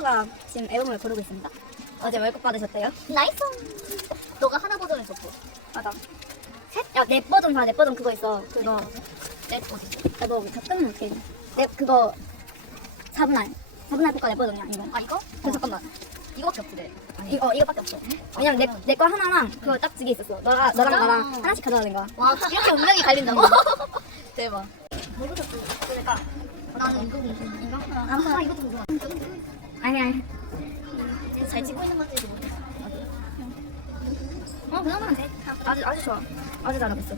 펭수가 지금 앨범을 고르고 있습니다. 어제 월급 받으셨대요? 나이스. 너가 하나 버전했었고. 맞아. 셋? 야, 내 버전 봐, 내 버전 그거 있어. 그거. 내 버전. 야, 너 가끔은 어떻게 해? 내 그거 4분할. 4분할 효과 내 버전이야, 이거. 아 이거? 그 잠깐만. 이거밖에 없지 내. 아니. 이거, 어, 이거밖에 없어. 왜냐면 내, 내 거 하나랑 그거 딱두개 있었어. 너랑, 너랑 나랑 하나씩 가져가는 거야. 와 이렇게 운명이 갈린다고? 대박. 뭐부터 쓸까? 나는 이거 궁금해. 이거? 아, 아 이것도 궁금해. 아니, 아니. 잘 찍고 있는 건지도 모르겠어. 어, 그나마는 돼. 아주, 아주 좋아. 아주 잘하고.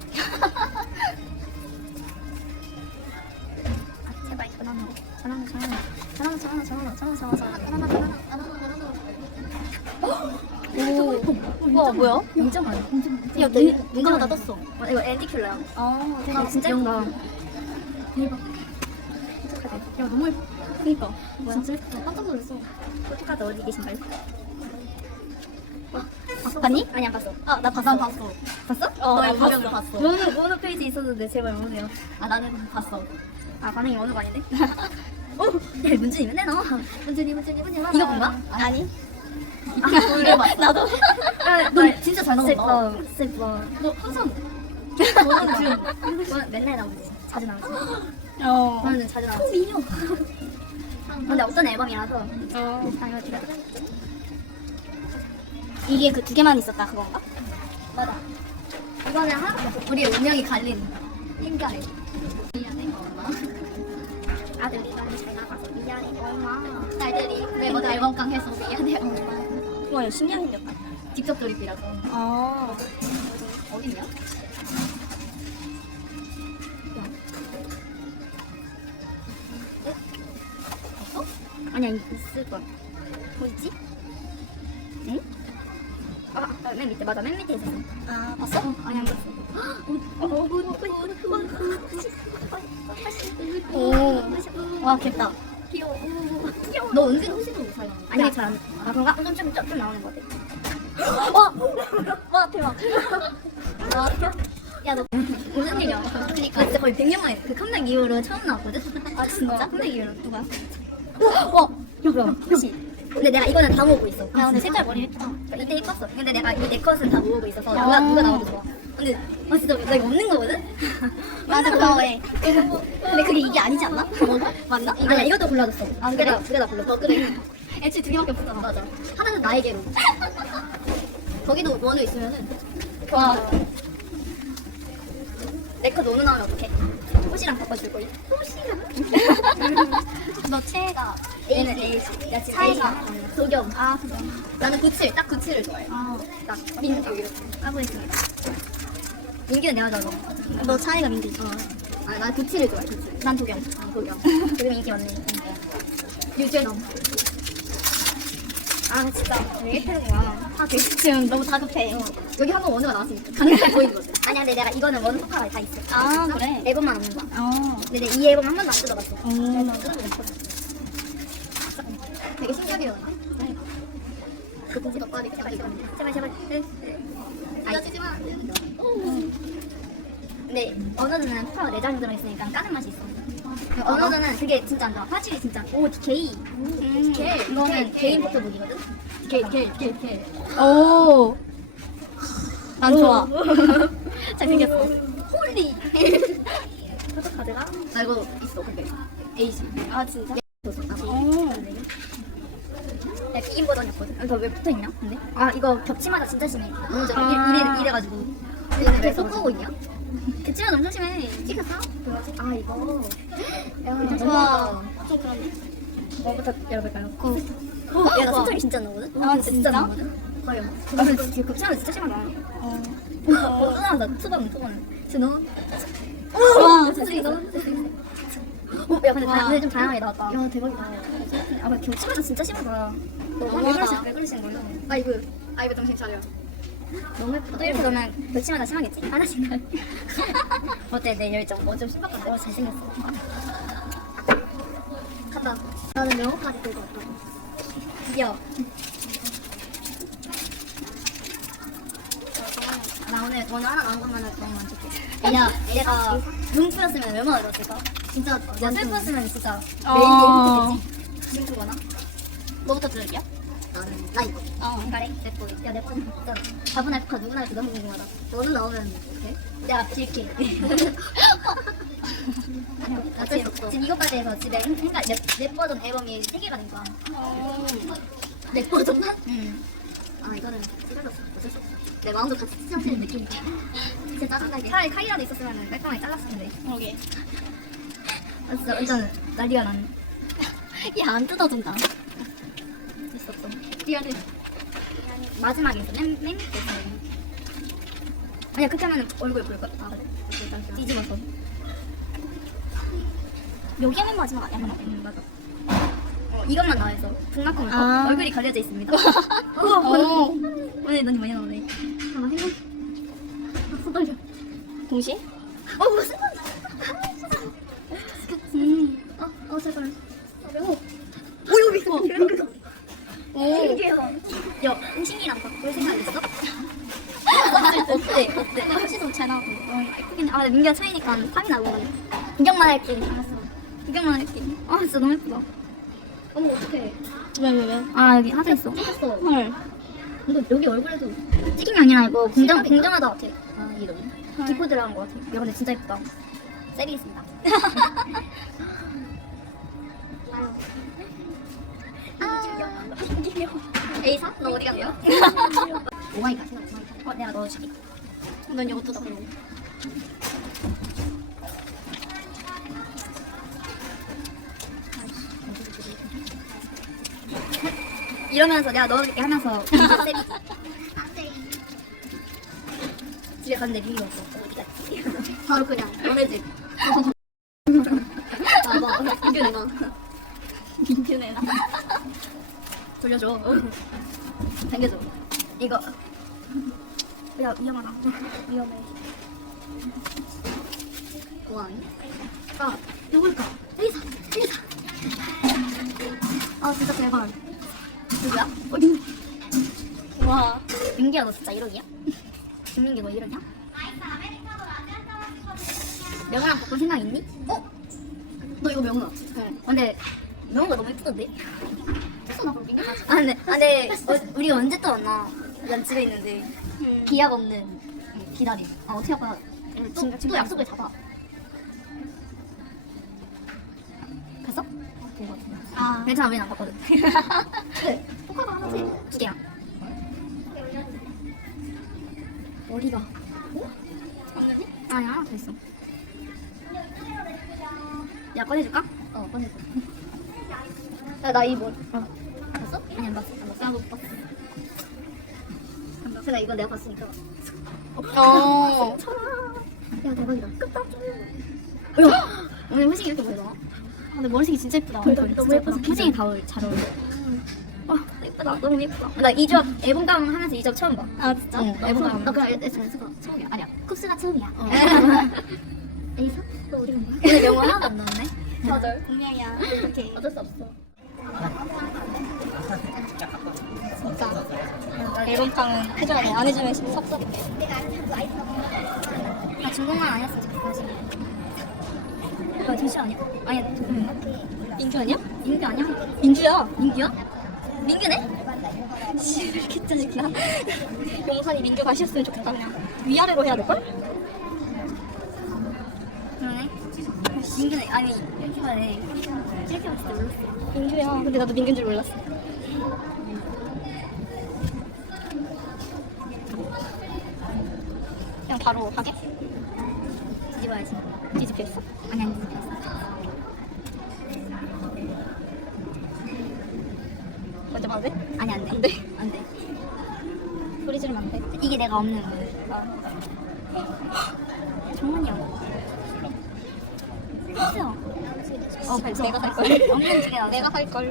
아, 제발, 전화로. 전화로, 전화로. 전화로, 전화로, 전화로, 전화로, 전화로, 전화로. 오, 와, 뭐야? 인정 아니야? 야, 눈- 눈, 눈 감아 다 떴어. 어, 이거 앤디 킬러야. 아 아, 진짜 예쁘다. 대박. 야 너무 예뻐. 그니까. 뭐야? 진짜 예쁘다. 깜짝 놀랐어. 포토카드 어디 계신가요? 봤어? 봤니? 아니, 안 봤어. 아, 나 봤어. 난 봤어. 봤어? 어, 봤어. 봤어. 모노, 모노 페이지 있었는데 제발 모노요. 아, 나는 봤어. 아, 반응이 어느 거 아닌데? 어? 야, 문준이 맨날 나와. 문준이, 문준이, 문준이. 이거 본가? 아니. 아, 이거 봤어. 나도. 아, 너 진짜 잘 나온다. 슬퍼, 슬퍼. 너 항상. 너는 지금. 맨날 나오지. 자주 나오지. 어. 너는 자주 나오지. 미녀. 근데 어떤 앨범이라서. 어. 당연히. 이게 그 두 개만 있었다 그건가? 맞아. 이거는 없어. 우리의 운명이 갈린 힘가래. 미안해, 엄마. 아들이 너무 잘 나가서 미안해 엄마. 딸들이 매번 앨범 깡 해서 미안해, 엄마. 와, 신기하게 생겼다. 직접 조립이라서. 아. 어딨냐? 아니야, 있을 거야. 어디지? 응? 아, 아, 맨 밑에 맞아, 맨 밑에 있었어. 아, 봤어? 아니 안 봤어. 어, 오. 와, 귀엽다. 귀여워. 너 은근 호시도 잘 나와. 아니 잘안 아 그런가? 좀, 좀, 좀, 좀 나오는 것 같아. 와! 와, 대박. 와, 야, 너 무슨 일이야? 그니까 진짜 거의 100년 만에 그 컴백 이후로 처음 나왔거든? 아 진짜? 컴백 이후로 누가? 와! 야, 혹시? 근데 내가 이거는 다 모으고 있어. 야, 근데 색깔 머리 예쁘다. 이때 예뻤어. 근데 내가 이내 컷은 다 모으고 있어서 아. 누가 누가 나와도 좋아. 근데 아 진짜 나 이거 없는 거거든? 맞아, 고마워해. 근데 그게 이게 아니지 않나? 맞나? 아니야 이것도 골라줬어. 아, 그래? 다두개다 골랐어. 어, 그래. 애초에 두 개밖에 없었잖아. 맞아. 하나는 나에게로. 거기도 원우 있으면은. 와. 내컷 노는 나오면 어떡해? 호시랑 바꿔줄 거야. 너 최애가 얘는 A지. 야 차이가. 도겸. 아 그죠. 나는 97, 딱 97을 좋아해. 아, 딱 민규 까보겠습니다. 민규는 내가 좋아해. 너 차이가 민기지? 어. 아, 난 97을 좋아해. 97. 난 도겸. 아, 도겸. 도겸 인기 많네. 유재넘. 아, 진짜 왜 이렇게 하는 거야? 아, 지금 너무 다급해. 여기 한 번 원우가 나왔으니까 가능해 보이는 거지. 아니야, 근데 내가 이거는 원 효과가 다 있어. 아? 그래? 앨범만 없는 거야. 어. 근데 내가 이 앨범 한 번도 안 뜯어봤어. 음. 그래서 뜯어보고 싶어. 되게 신기하게 나왔네. 그거 더 빨리 제발, 제발 제발. 네, 네. 알려주지 마. 근데 언어드는 효과가 4장 들어있으니까 까는 맛이 있어. 언어드는 그게 진짜 안 좋아. 화질이 진짜. 오, 게이. 음. 게 이거는 개인 포토북이거든? 걔걔걔걔 오. 난 좋아. 잘 생겼어. 홀리. 포토 카드가? 나 이거 있어 근데 에이지. 아, 진짜? 오. 야, 피임 버전이었거든. 너왜 붙어 있냐? 근데? 아, 이거 겹치마다 진짜 심해. 아. 이래, 이래, 이래가지고. 이거 왜 섞고 있냐? 겹치마다 엄청 심해. 찍었어? 아, 이거. 야, 와. 좋아. 좀 그런데. 뭐부터 열어볼까요? 구. 어, 야, 나 손톱이 진짜 나거든? 아, 진짜? 나거든? 과연. 아, 근데 진짜 겹치마다 진짜 심하다. 어. 어, 쏟아난다. 투번, 투번. 진짜 너. 와, 진짜 너. 어, 야, 근데, 다, 와. 근데 좀 다양하게 나왔다. 야 대박이다. 아, 근데 겹치마다 진짜 심하다. 왜 너무하다. 그러시, 왜 그러시는 거예요? 아이고 아이고 정신 차려. 너무 예쁘다. 또 이렇게 넣으면 겹치마다 심하겠지? 하나씩 넣 어때, 내 열정? 어좀 신박한데? 어, 잘생겼어. 갔다. 나는 영어까지 들고 왔다. 귀여워. 나 오늘 오늘 하나 나온 것만 해도 너무 만족해. 야, 내가 뭉프였으면 얼마나 들었을까? 진짜 내가 슬펐으면 진짜 어. 매일 힘들겠지? 슬프거나? 뭐부터 들을게요? 나 이거. 어, 그래. 내꺼. 야, 내꺼 진짜. 답은 알파 누구나 할지 너무 궁금하다. 너는 나오면 어떡해? 내가 빌게. 어쩔 수 없어. 지금 이것까지 해서 집에 생각 랩, 랩 버전 앨범이 3개가 된 거야. 어. 랩 버전만? 응. 아, 이거는 찢어졌어. 어쩔 수 없어. 내 마음도 같이 찢어지는 느낌이 진짜 짜증나게. 차라리 칼이라도 있었으면 깔끔하게 잘랐을 텐데. 그러게. 아, 진짜 완전 난리가 나네. 야안 뜯어준다. 미안해. 마지막에 있어. 맨, 맨 밑에 있어. 아니야, 그렇게 하면 얼굴 보일 거야. 아, 그래? 일단 뒤집어서. 여기가 맨 마지막 아니야? 응, 맞아. 어, 이것만 나와있어. 북마컴은 아. 어, 얼굴이 갈려져 있습니다. 어, 오늘 눈이 많이 나오네. 아, 나 행복. 아, 손떨려. 동시에? 어, 말 아, 민기가 차이니까 땀이 나고. 구경만 할게. 알았어. 구경만 할게. 아, 진짜 너무 예쁘다. 어머, 어떡해. 왜, 왜, 왜? 아, 여기 하자 있어. 찍혔어. 헐. 이거 여기 얼굴에도. 찍힌 게 아니라 이거 공정, 공정하다 같아. 아, 이런. 기포 들어간 거 같아. 야, 근데 진짜 예쁘다. 세리겠습니다. A사? 너 어디 갔냐? 오마이 갓이나 오마이 갓. 어, 내가 넣어줄게. 넌 이거 뜯어. 이러면서 내가 넣어줄게 하면서. 집에 갔는데 민기 없어. 어디 갔지? 바로 그냥 너네 집. 아, 뭐, 이게 내가. 민규네나. 돌려줘. 당겨줘. 이거. 야 위험하다. 위험해. 와, 아니? 아 누굴까? A사 A사. 아 진짜 대박. 누구야? 어디? 와 민기야 너 진짜 1억이야? 김민기 너 1억이야? 명호랑 바꿀 생각 있니? 어? 너 이거 명훈아. 응. 근데 명호가 너무 예쁘던데? 했어, 나 그럼 민규 맞아. 아 근데 아 근데 어, 우리 언제 또 만나? 난 집에 있는데. 기약 없는 기다림. 아, 어떻게 할거 야? 또, 또 약속을 잡아. 갔어? 대박. 아 괜찮아 우리는 안 봤거든. 네. 포카가 하나지. 두 개야. 어디가? 아니 하나 더 있어. 야 꺼내줄까? 어, 꺼내줘. 야, 나이 뭐, 어. 봤어? 아니 안 봤어. 안 봤어. 나못 봤어. 제가 이거 내가 봤으니까. 어. 야, 대박이다. 야 오늘 회식이 이렇게 나와? 아, 근데 머리색이 진짜 예쁘다. 그러니까 너무 예뻐서 회식이 어울- 잘 어울려. 아 예쁘다. 너무 예쁘다. 나 이주학 앨범감 하면서 이주학 처음 봐. 아, 진짜? 응, 나 앨범 그럼, 에스가 처음이야. 아니야. 쿱스가 처음이야. 어. 에이사? 너 어디 간 거야? 오늘 영어 하나도 안 나왔네. 맞아. 공명이야. 이렇게. 어쩔 수 없어. 앨범빵은 해줘야 돼. 안 해주면 섭섭해. 나 중국만 안 했으면 좋겠어. 너 진실 아니야? 아니야, 누구인가? 민규 아니야? 민규 아니야? 민규야. 민규야? 민규네? 씨, 왜 이렇게 짜증나? 용산이 민규 가셨으면 좋겠다, 그냥. 위아래로 해야 될걸? 민규네, 아니, 민규네. 이렇게 봤을 때 몰랐어. 민규야. 근데 나도 민규인 줄 몰랐어. 그냥 바로 하게? 뒤집어야지. 뒤집혔어? 아니, 아니, 뒤집혔어. 먼저 봐도 돼? 아니, 안 돼. 안 돼. 안 돼. 소리 지르면 안 돼. 이게 내가 없는 거야. 아. 정말이야. 했어. 어, 벌써 내가 살 걸. 없는 두개 나. 내가 살 걸.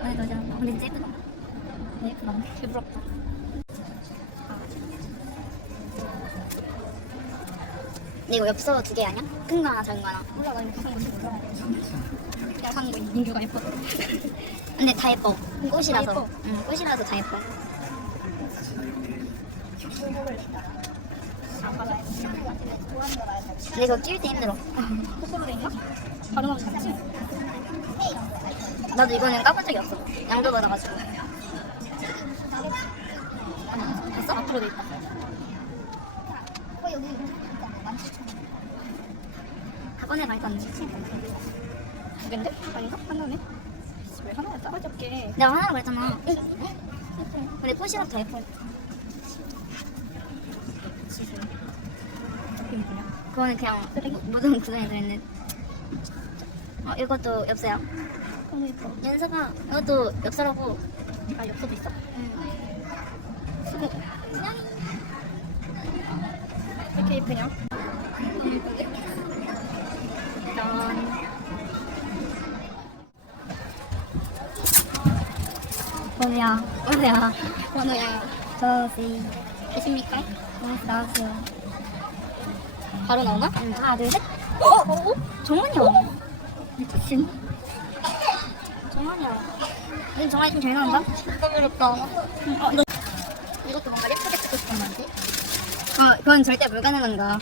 아니, 너잖아. 근데 진짜 예쁘다. 네, 예쁘다. 개부럽다. 근데 이거 엽서 두 개 아니야? 큰 거 하나, 작은 거 하나. 몰라, 나 이거 작은 거 몰라. 약한 거 민규가 예뻐. 근데 다 예뻐. 꽃이라서. 예뻐. 응, 꽃이라서 다 예뻐. 근데 이거 끼울 때 힘들어. 코코로 돼 있나? 나오지 않지? 나도 이거는 까본 적이 없어. 양도 받아가지고. 됐어? 앞으로 돼 있다. 어 여기 이거 있잖아. 17,000원. 다 꺼내봐 일단. 두 개인데? 아닌가? 하나네? 왜 하나를 싸가지 없게. 내가 하나라고 했잖아. 근데 포시락 더 예뻐. 그거는 그냥 무덤 구덩이에 들어있는. 어 이것도 엽서야. 너무 예뻐. 연서가 이것도 엽서라고. 아, 엽서도 있어? 수고. 왜 이렇게 예쁘냐? 원우야, 원우야, 원우야. 저기 계십니까? 나왔어요. 바로 나오나? 응, 하나, 둘, 셋. 어, 어, 어? 정원이 야. 미친. 정원이야. 응, 정원이 좀 잘 나온다. 진짜 어렵다. 응, 어, 너, 이것도 뭔가 예쁘게 찍고 싶단 말이지? 어, 그건 절대 불가능한 거야.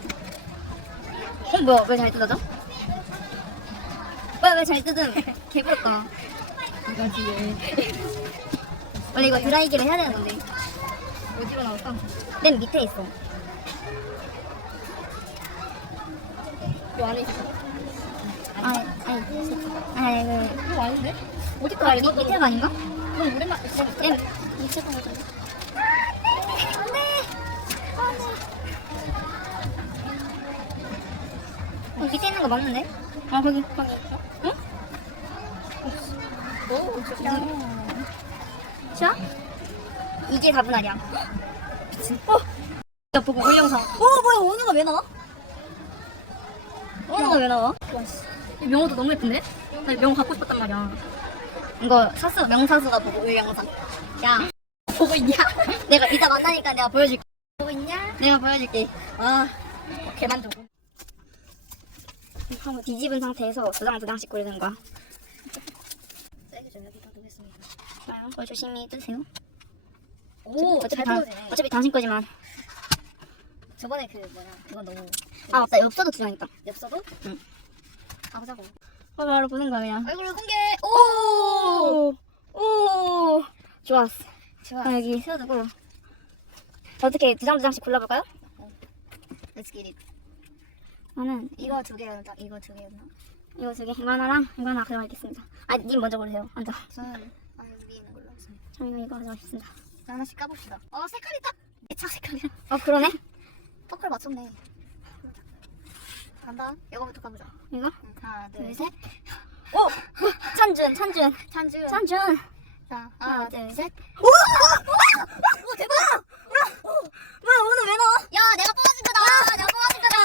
어, 뭐야, 왜 잘 뜯어져? 왜, 왜잘 뜯음? 개부럽다. 이거지. 원래 이거 드라이기를 해야 되는 건데. 어디로 나올까? 맨 밑에 있어. 이 안에 있어. 아니, 아니, 아니, 그, 이거 아닌데? 어디 거 알지? 밑에가 아닌가? 이건 오랜만에 진짜 맨, 밑에 거 같은데? 어, 밑에 있는 거 맞는데? 아, 거기, 거기. 응? 오, 진짜. 싫 어? 이게 다분할이야. 미친. 어? 나 보고 올 영상. 어, 뭐야, 오는가 왜 나와? 오는가 왜 나와? 와, 씨. 이 명호도 너무 예쁜데? 나 명호 갖고 싶었단 말이야. 이거 사수, 명사수가 보고 올 영상. 야, 보고 있냐? 내가 이따 만나니까 내가 보여줄게. 보고 있냐? 내가 보여줄게. 아, 개만족. 한번 뒤집은 상태에서 두장두 장씩 고르는 거야. 좀 여기다 좋아요. 그걸 조심히 뜨세요. 오, 어차피, 잘 다, 떨어지네. 어차피 당신 거지만. 저번에 그 뭐냐, 그건 너무. 아, 맞다. 엽서도 두장 있다. 엽서도? 응. 가보자고. 어, 바로 보는 거야, 그냥. 얼굴 공개! 오! 오! 좋았어. 좋아. 그럼 여기 세워두고. 어떻게 두 장 두 장씩 골라볼까요? Let's get it. 저는 이거 두 개였나? 이거 두 개였나? 이거 두 개, 이거 하나랑 이거 하나 가져가겠습니다. 아, 님 먼저 고르세요. 앉아. 저는 아, 저는 이거 가져가겠습니다. 자, 하나씩 까봅시다. 어, 색깔이 딱! 내차 색깔이야. 어, 그러네? 퍼클 맞췄네. 간다. 이거부터 까보자. 이거? 응, 하나, 둘, 둘, 셋. 셋. 오! 찬준, 찬준. 찬주. 찬준. 자, 하나, 하나, 둘, 둘, 셋. 셋. 오! 오, 대박! 뭐야, 오늘 왜 나와? 야, 내가 뽑아준 거다! 내가 뽑아준 거다!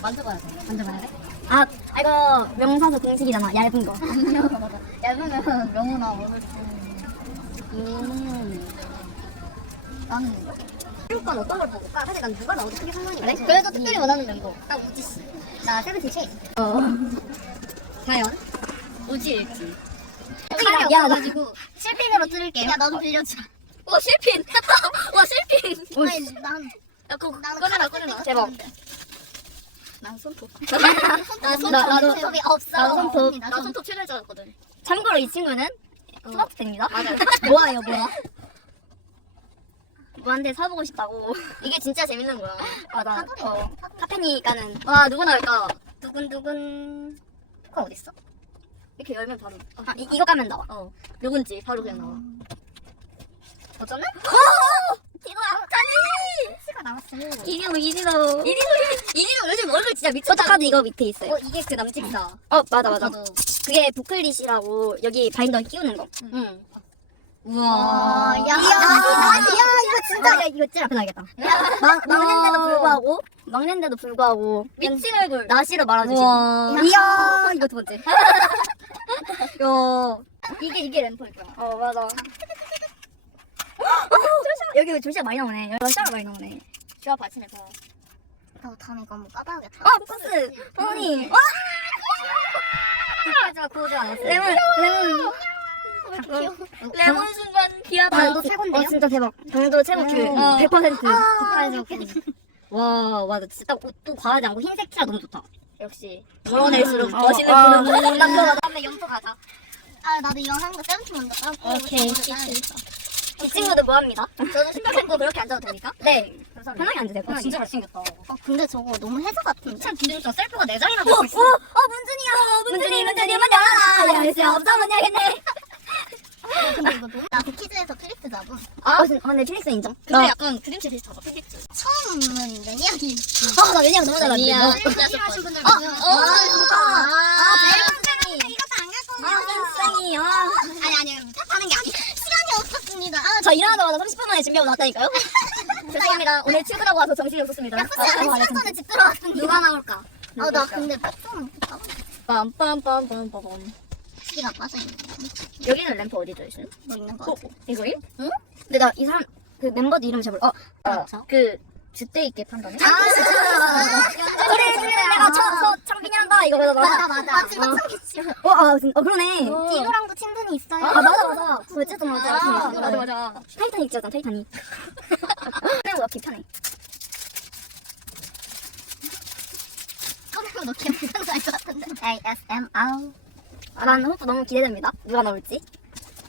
만져봐야 돼. 만져봐야 돼? 아, 아, 이거 명사수 공식이잖아. 얇은 거. 맞아, 맞아. 얇으면 명호나 얼굴 음. 나는 건 어떤 걸 볼까? 사실 난 누가 나오도 크게 상관이 그래? 그래도 특별히 원하는 멤버. 나 우지 씨. 나 세븐틴 체인. 어. 과연? 우지 일지. 칼이 없어가지고 실핀으로 뜯을게요. 야 나도 빌려줘. 와, 실핀. 와, 실핀. 아니 난 야, 그거 꺼내라, 꺼내라. 대박. 난 손톱. 나 손톱. 나 나도- 손톱이 없어. 나도 손톱. 나 손톱 최대 잖았거든 참고로 이 친구는 스마트팬입니다. 맞아요. 뭐예요, 뭐야? 뭐한테 사보고 싶다고. 이게 진짜 재밌는 거야. 맞아. 사돌이네. 어. 카페니 까는. 와, 누구 나올까? 두근두근. 어디 있어? 이렇게 열면 바로. 아, 이, 이거 까면 나와. 어. 누군지 바로 그냥 나와. 어쩌면? 이거야, 찬지! 시가 나왔어. 이리로, 이리로. 이리로 이리로 요즘 얼굴 진짜 미쳤다. 포토카드 이거 밑에 있어요. 어 이게 그 남직사. 어, 맞아, 맞아. 저도. 그게 부클릿이라고 여기 바인더 끼우는 거. 응. 우와. 야, 이야, 야, 이거 진짜. 야, 이거 진짜 편하겠다. 막, 막낸데도 불구하고, 막낸데도 불구하고, 미친 얼굴. 나시로. 우와. 이야, 이거 두 번째. 야, 이게 이게 램퍼일 거야. 어, 맞아. 여기 왜 조시가 많이 나오네. 여기 조시가 많이 나오네. 주아 받침에서. 나 다음에 이거 한번 까봐야겠다. 아, 포스! 포니! 와! 하지마 구워지 않았어. 레몬, 레몬. 귀여워. 레몬 순간 귀하다. 방도 최고인데요? 어, 진짜 대박. 방도 최고 큐. 음. 어. 100%. 아, 와, 와, 나 진짜 딱 옷도 과하지 않고 흰색 티가 너무 좋다. 역시 덜어낼수록 어, 멋있는 어. 분은 남자가 다음에 연포 가자. 아 나도 이거 하는 거 세븐틴 먼저 따고 오케이. 이이 친구들 뭐 합니다? 저도 신발 신고 그렇게 앉아도 됩니까? 네. 편하게 앉으세요. 어, 진짜 잘생겼다. 어 근데 저거 너무 해저 같은데? 참 진짜 셀프가 내 자리나 어, 먹고 어, 있어. 어, 문준이야. 문준이, 문준이, 문 열어라. 열수 없어, 문 열겠네. 근데 이거 너무 나 필리스 잡음 아, 아, 네, 필릭스 인정. 근데 나, 약간 그림체 비슷하다. 필리스. 처음 보는 매니악이 아, 나 왜냐면 너무. 아니야. 너. 필리스 필요하신 분들 어, 보면 어, 아, 아, 벨붕이. 이것도 안갈 아. 아. 아니 아니 탓하는 게 아니라 없었습니다 아, 저 일어나자마자 30분 만에 준비하고 나왔다니까요? 죄송합니다. 오늘 출근하고 와서 정신이 없었습니다. 약속 시간에 시간 전에 집 들어왔습니다 누가 나올까? 아 나 근데 좀 빰빰빰빰빰빰. 시간 빠져있네 여기는 램프 어디죠? 너 있는 거 같아 이거요? 응? 근데 나 이 사람, 그 멤버들 이름 잘 몰라. 어, 어, 그렇죠. 그, 주대 있게 판단해? 아. 그래, 그래, 내가 저, 저, 창빈이란다, 이거. 맞아, 맞아 맞아 아 지금 참겠지 어, 아, 진- 어, 그러네. 디노랑도 친분이 있어요 아, 맞아, 맞아. 어쨌든 맞아. 아, 맞아, 맞아. 타이타닉 찍었잖아, 타이타닉. 그냥 넣기 편해. 꺼내고 넣기 무슨 알것 같은데 ASMR 아, 난 호프 너무 기대됩니다. 누가 나올지.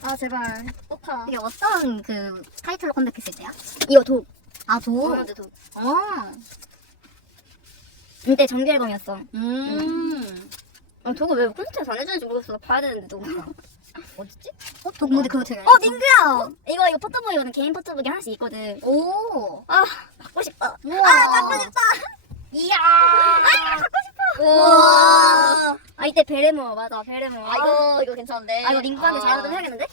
아 제발. 오파. 이게 어떤 그 타이틀로 컴백했을 때야? 이거 독. 아 도? 어. 이때 정규 앨범이었어. 음. 아, 독을 왜 콘서트에서 안 해주는지 모르겠어. 나 봐야 되는데, 독. 어딨지? 어, 동무대 그거 되게 어, 닝그야! 이거, 이거 포토북 이거든. 개인 포토북이 하나씩 있거든. 오. 아, 갖고 싶다. 우와. 아, 갖고 싶다. 이야. 아, 갖고 싶어. 우와. 아, 이때 베레모, 맞아, 베레모. 아 이거 이거 괜찮은데. 아, 이거 링크한테 좀 해야겠는데?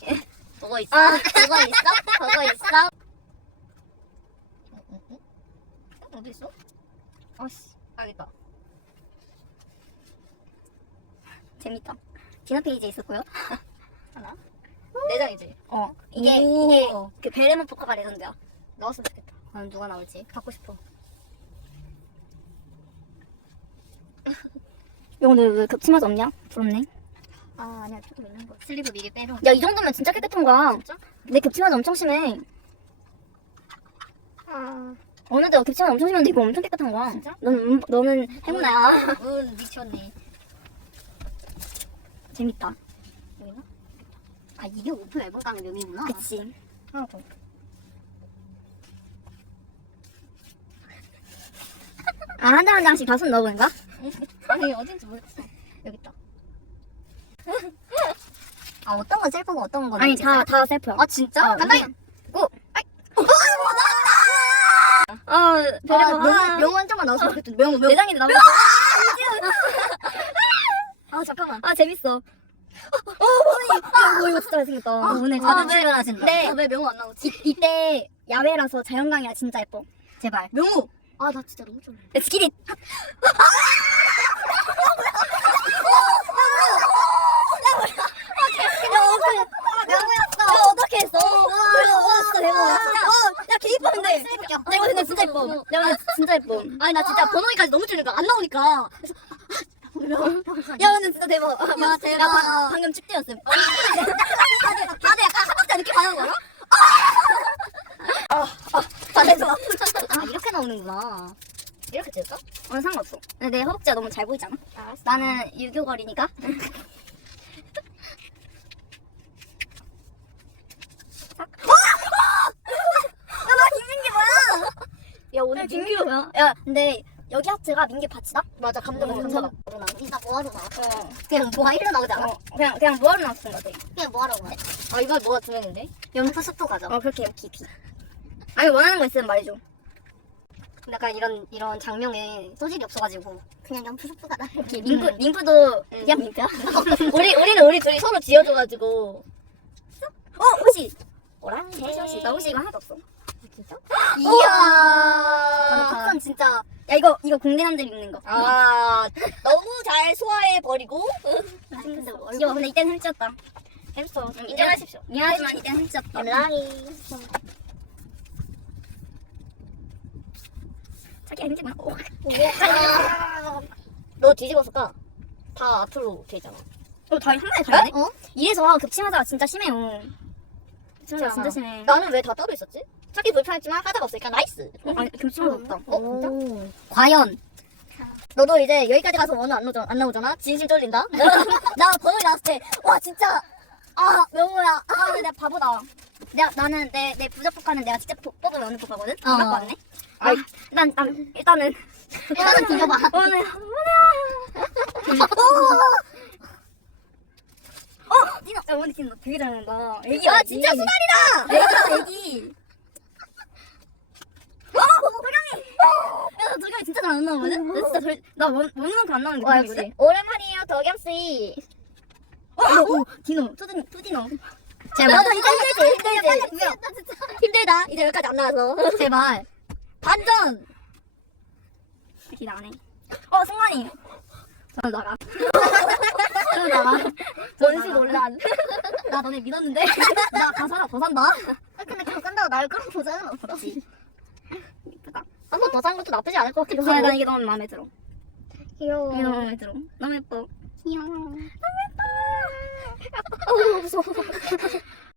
그거 있어. 아. 그거 있어? 그거 있어? 어디 있어? 어씨, 알겠다. 재밌다. 디너 페이지에 있었고요. 하나. 네 장이지. 어, 이게, 오. 이게, 그 베레모 포카가 레전드야. 나왔으면 좋겠다. 과연 누가 나올지 갖고 싶어. 야, 근데 왜 겹치마자 없냐? 부럽네. 아 아니야 조금 있는 거. 슬리브 미리 빼로. 야, 이 정도면 진짜 깨끗한 거야. 진짜? 내 겹치마자 엄청 심해. 아. 어느 데가 겹치마자 엄청 심한데 이거 엄청 깨끗한 거야. 진짜? 너는, 음, 너는 행운아야. 운 미쳤네. 재밌다. 여기나? 아 이게 오프 앨범 가는 묘미구나. 그치. 하나 더. 아, 한 장 한 장씩 다섯 넣어보는 거야? 아니 어딘지 모르겠어. 여기 있다. 아 어떤 건 셀프고 어떤 건 아니, 다, 다 셀프야. 아 진짜? 어. 고! 아, 베레모. 아, 아, 명 명호 한 장만 나왔으면 좋겠다. 명호 명. 내장인데 나무. 아 잠깐만. 아, 재밌어. 어. 아, 이거 진짜 잘생겼다. 아, 오늘 아, 자주 왜- 출연하신다. 네. 아, 왜 명호 안 나오지? 이, 이때 야외라서 자연광이라 진짜 예뻐. 제발. 명호. 아 나 진짜 너무 좋네. Let's get it. 명호였어. 야, 어떻게 했어? 와, 와, 진짜 대박. 와, 야, 개 이뻤는데. 슬리브껴. 야, 이거 근데 진짜 예뻐. 야, 근데 진짜 예뻐. 아니 나 진짜 번호기까지 너무 줄는. 안 나오니까. 그래서 야, 근데 진짜 대박. 야, 대박. 나 방- 방금 축제였음. 다들 다들 약간 한박자 느낌 받는 거야? 잘했어. 아 이렇게 나오는구나. 이렇게 찍을까? 오늘 상관없어. 근데 내 허벅지가 너무 잘 보이잖아. 알았어. 나는 유교걸이니까. 야 오늘 민규 뭐야? 야, 근데 여기 하트가 민규 파츠다? 맞아 감독은 음, 감사가. 이따 뭐하러 나와? 어. 그냥 뭐하 일로 나오지 않아? 어, 그냥, 그냥 뭐하러 나왔던 거 같아. 그냥 뭐하러 가? 아 이거 뭐가 중요했는데? 연프 스토 가자. 어, 그렇게 깊이. 아니, 원하는 거 있으면 말해줘. 약간 이런 이런 장면에 소질이 없어가지고 그냥 연프 스토 가자. 오케이, 링프, 링프도 그냥 링프야? 우리 우리는 우리 둘이 서로 지어줘가지고. 어, 혹시. 오랑 혹시, 혹시, 나 혹시 이거 하나도 없어. 진짜? 이야. 턱선 진짜. 야, 이거, 이거 공대 남들 입는 거. 아 너무 잘 소화해 버리고. 근데 얼굴 이거 근데 이때는 훔쳤다. 응, 인정하십시오. 미안하지만 이때는 훔쳤다. 라리. 자기 힘지마. 오. 너 뒤집어서 까. 다 앞으로 되잖아. 어, 다한 번에 가야 돼? 어? 이래서 겹치마자가 진짜 심해요. 겹치마자가 진짜 심해. 나는 왜 다 따로 있었지? 찾기 불편했지만 하다가 없으니까 나이스. 어, 아니, 겹치마자 없다. 어 진짜? 과연 너도 이제 여기까지 가서 원우 안, 나오잖아, 안 나오잖아? 진심 쫄린다? 나 번호이 나왔을 때, 와, 진짜, 아, 명호야. 아 근데 내가 바보다. 내가 나는 내 내 부적 포카는 내가 도- 뽑으면 어느 포카거든. 안 어. 갖고 왔네. 아, 난, 난 일단은 일단은 뒤져봐. 오늘 어, 디나, 야, 오늘 디나 되게 잘 나온다. 애기야. 아, 진짜 애기. 수달이다! 애기야, 애기. 어. 야, 진짜 잘 안 나오거든. 나 진짜 별, 나 원, 원만큼 안 나오는데. 와? 역시. 오랜만이에요, 덕염씨. 어, 어, 디노, 투디노, 투디노. 제발. 나도 이제 힘들지, 야, 빨리 힘들지. 구겨. 힘들다. 이제 여기까지 안 나와서. 제발. 반전! 기 나네. 어, 승관이. 저 나가. 저 나가. 원수 논란. 나 너네 믿었는데. 나 가사라 더 산다. 아, 근데 그거 날 그런 보장은 없지. 한 번 더 사는 것도 나쁘지 않을 것 같기도 아, 하고. 나 이게 너무 마음에 들어. 귀여워. 이게 너무 마음에 들어. 너무 예뻐. 귀여워. 너무 예뻐. 아, 무서워.